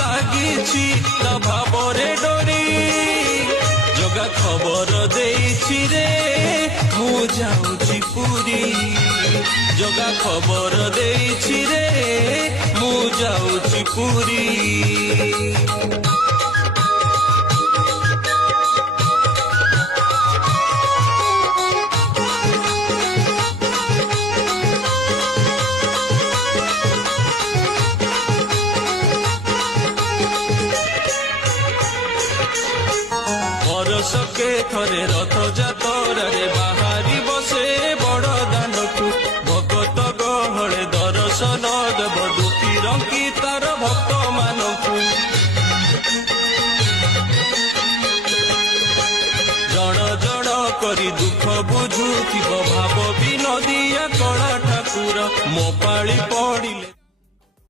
লাগিছি তা ভাবরে ডরি জগা খবর দেইছি রে মু যাউছি পুরী জগা খবর দেইছি রে মু যাউছি পুরী বরষকে থরে রথযাত্রারে বাহারি বসে বড় দাଣ୍ଡକୁ ভকত গহଳେ দর্শନ দেব দুতি ରଙ୍ଗି ତାର ଭକ୍ତ ମାନ